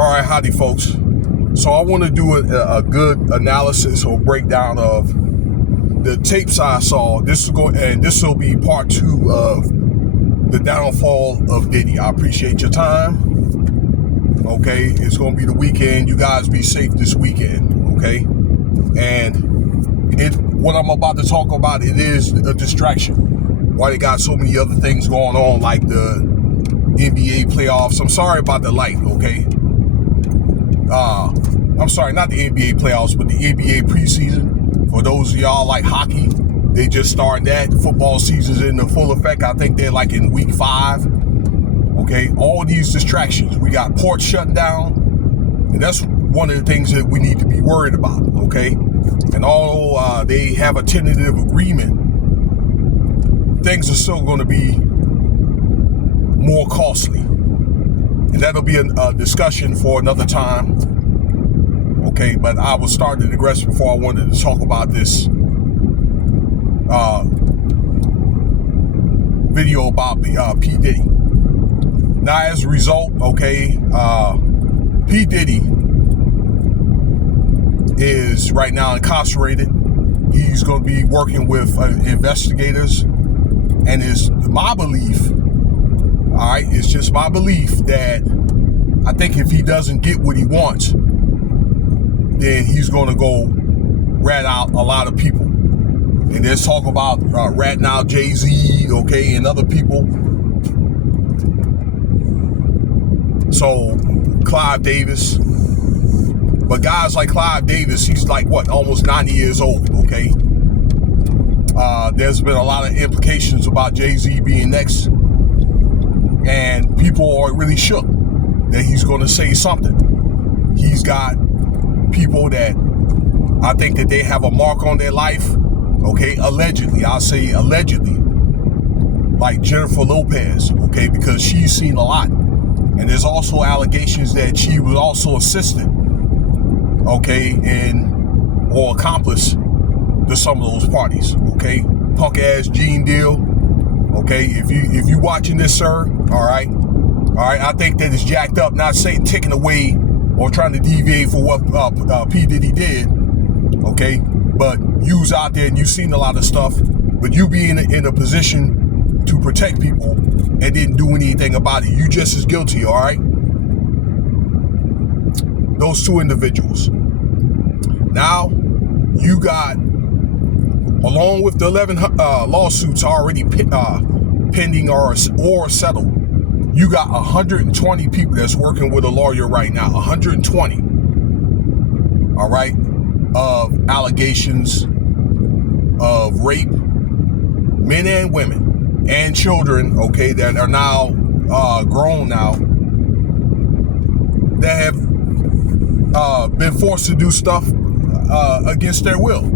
All right, howdy, folks. So I want to do a good analysis or breakdown of the tapes I saw. This will be part 2 of the downfall of Diddy. I appreciate your time. Okay, it's going to be the weekend. You guys be safe this weekend. Okay, and what I'm about to talk about, it is a distraction. Why they got so many other things going on, like the NBA playoffs. I'm sorry about the light. Okay. I'm sorry, not the NBA playoffs, but the NBA preseason. For those of y'all like hockey, they just started that. Football season's in the full effect. I think they're like in week 5. Okay, all these distractions. We got ports shutting down, and that's one of the things that we need to be worried about. Okay, and although they have a tentative agreement, things are still going to be more costly. And that'll be a discussion for another time. Okay, but I was starting to digress before I wanted to talk about this video about the P Diddy. Now, as a result, okay, P Diddy is right now incarcerated. He's going to be working with investigators, and it's my belief. All right, it's just my belief that I think if he doesn't get what he wants, then he's going to go rat out a lot of people. And there's talk about ratting out Jay-Z, okay, and other people. So, Clive Davis. But guys like Clive Davis, he's like, what, almost 90 years old, okay? There's been a lot of implications about Jay-Z being next. And people are really shook that he's going to say something. He's got people that I think that they have a mark on their life. Okay, allegedly. I'll say allegedly. Like Jennifer Lopez, okay, because she's seen a lot. And there's also allegations that she was also assistant, okay, or accomplice to some of those parties, okay. Punk ass Gene Deal. Okay, if you watching this, sir, all right, I think that it's jacked up. Not saying taking away or trying to deviate for what P Diddy did, okay, but you's out there and you've seen a lot of stuff, but you be in a position to protect people and didn't do anything about it. You just as guilty, all right? Those two individuals. Now you got, along with the 11 lawsuits already pending or settled, you got 120 people that's working with a lawyer right now. 120, all right, of allegations of rape, men and women and children, okay, that are now grown now, that have been forced to do stuff against their will.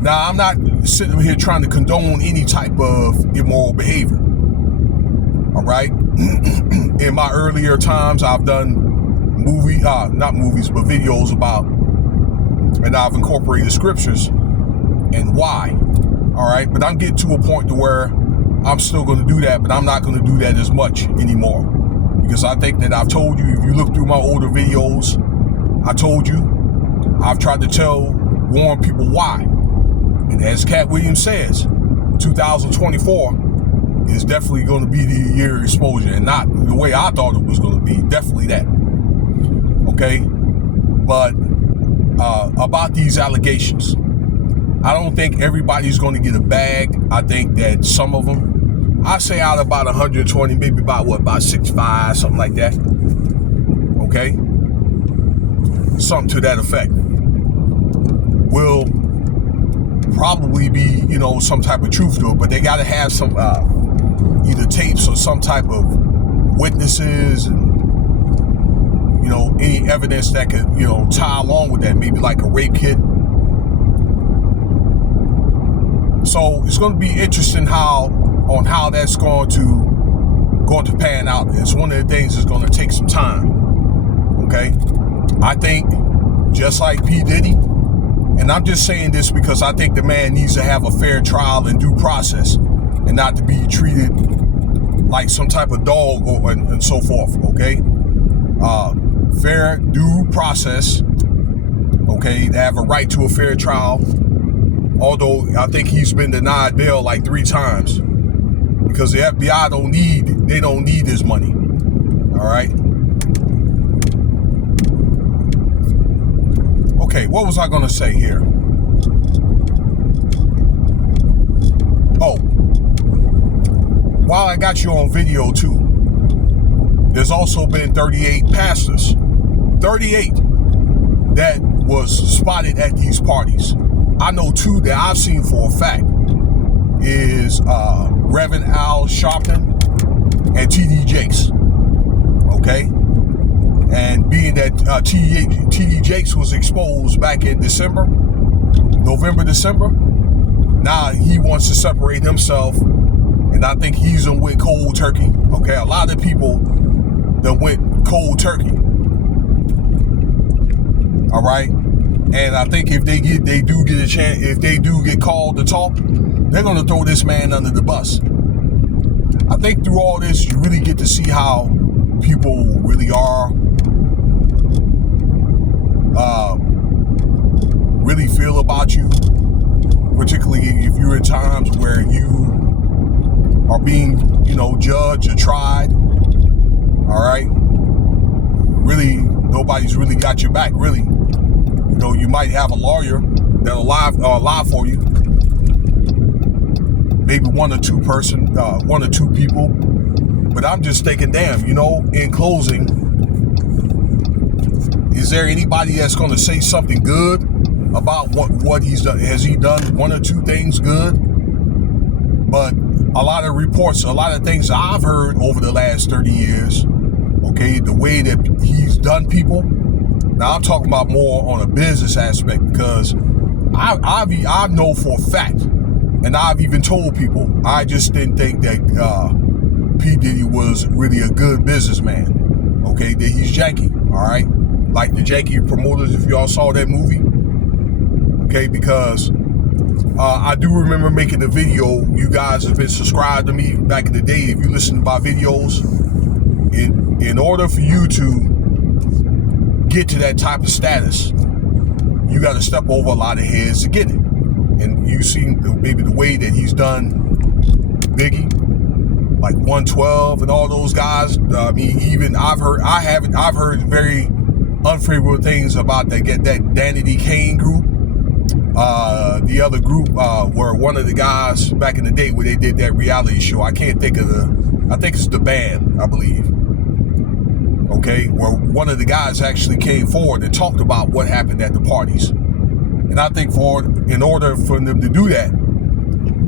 Now, I'm not sitting here trying to condone any type of immoral behavior. All right. In my earlier times, I've done not movies, but videos about, and I've incorporated scriptures and why. All right. But I'm getting to a point to where I'm still going to do that, but I'm not going to do that as much anymore. Because I think that I've told you, if you look through my older videos, I told you, I've tried to warn people why. And as Cat Williams says, 2024 is definitely going to be the year of exposure, and not the way I thought it was going to be. Definitely that. Okay? But about these allegations, I don't think everybody's going to get a bag. I think that some of them, I say out of about 120, maybe about 65, something like that. Okay? Something to that effect. Will probably be, some type of truth to it, but they got to have some either tapes or some type of witnesses and any evidence that could tie along with that, maybe like a rape kit. So it's going to be interesting how that's going to pan out. It's one of the things that's going to take some time. Okay, I think just like P Diddy. And I'm just saying this because I think the man needs to have a fair trial and due process, and not to be treated like some type of dog and so forth, okay? fair due process. Okay, they have a right to a fair trial. Although I think he's been denied bail like 3 times because the FBI don't need his money. All right. Okay, what was I gonna say here? Oh, while I got you on video too, there's also been 38 pastors, 38 that was spotted at these parties. I know 2 that I've seen for a fact is Reverend Al Sharpton and T.D. Jakes. Okay, and being that T.D. Jakes was exposed back in November, December, now he wants to separate himself, and I think he's in with cold turkey. Okay, a lot of people that went cold turkey. All right, and I think if they do get a chance, if they do get called to talk, they're gonna throw this man under the bus. I think through all this, you really get to see how people really are, really feel about you, particularly if you're in times where you are being, judged or tried. All right, really, nobody's really got your back. Really, you might have a lawyer that'll lie for you. Maybe one or two people. But I'm just thinking, damn, in closing, is there anybody that's going to say something good about what he's done? Has he done 1 or 2 things good? But a lot of reports, a lot of things I've heard over the last 30 years, okay, the way that he's done people. Now I'm talking about more on a business aspect, because I know for a fact, and I've even told people, I just didn't think that P. Diddy was really a good businessman. Okay, that he's janky. All right, like the janky promoters. If y'all saw that movie, okay, because I do remember making a video. You guys have been subscribed to me back in the day. If you listen to my videos, in order for you to get to that type of status, you got to step over a lot of heads to get it. And you see maybe the way that he's done Biggie, like 112 and all those guys. I mean, even I've heard very unfavorable things about that Danny Kane group. The other group were one of the guys back in the day where they did that reality show. I can't think of I think it's The Band, I believe. Okay, where one of the guys actually came forward and talked about what happened at the parties. And I think in order for them to do that,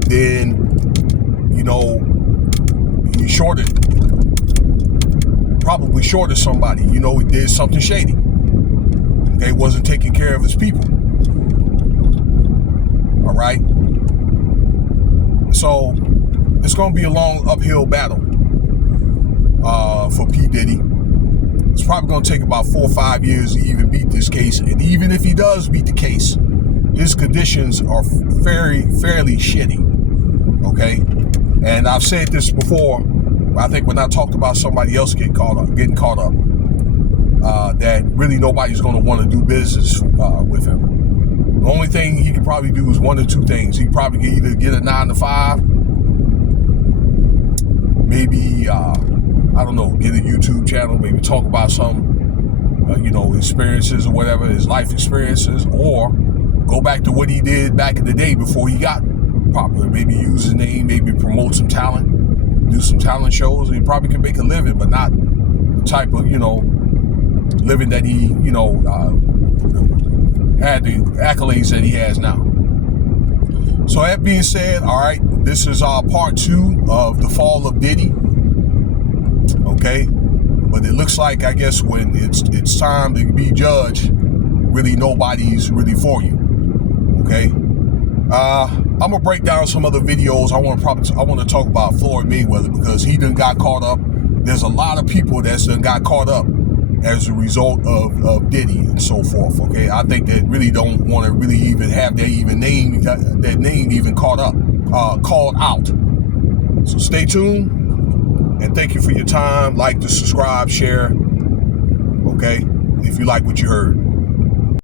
then, he probably shorted somebody, he did something shady. Okay, wasn't taking care of his people. All right. So it's going to be a long uphill battle for P. Diddy. It's probably going to take about 4 or 5 years to even beat this case. And even if he does beat the case, his conditions are fairly shitty. Okay? And I've said this before, I think when I talked about somebody else getting caught up, that really nobody's going to want to do business with him. The only thing he could probably do is 1 or 2 things. He probably could either get a 9 to 5, maybe, I don't know, get a YouTube channel, maybe talk about some, experiences or whatever, his life experiences, or go back to what he did back in the day before he got popular. Maybe use his name, maybe promote some talent, do some talent shows. He probably can make a living, but not the type of, living that he, had the accolades that he has now. So that being said, all right, this is part 2 of the Fall of Diddy. Okay, but it looks like, I guess, when it's time to be judged, really nobody's really for you. Okay, I'm gonna break down some other videos. I want to talk about Floyd Mayweather, because he done got caught up. There's a lot of people that's done got caught up as a result of Diddy and so forth. Okay, I think that really don't want to really even have that name even called out. So stay tuned, and thank you for your time. Like to subscribe, share, if you like what you heard.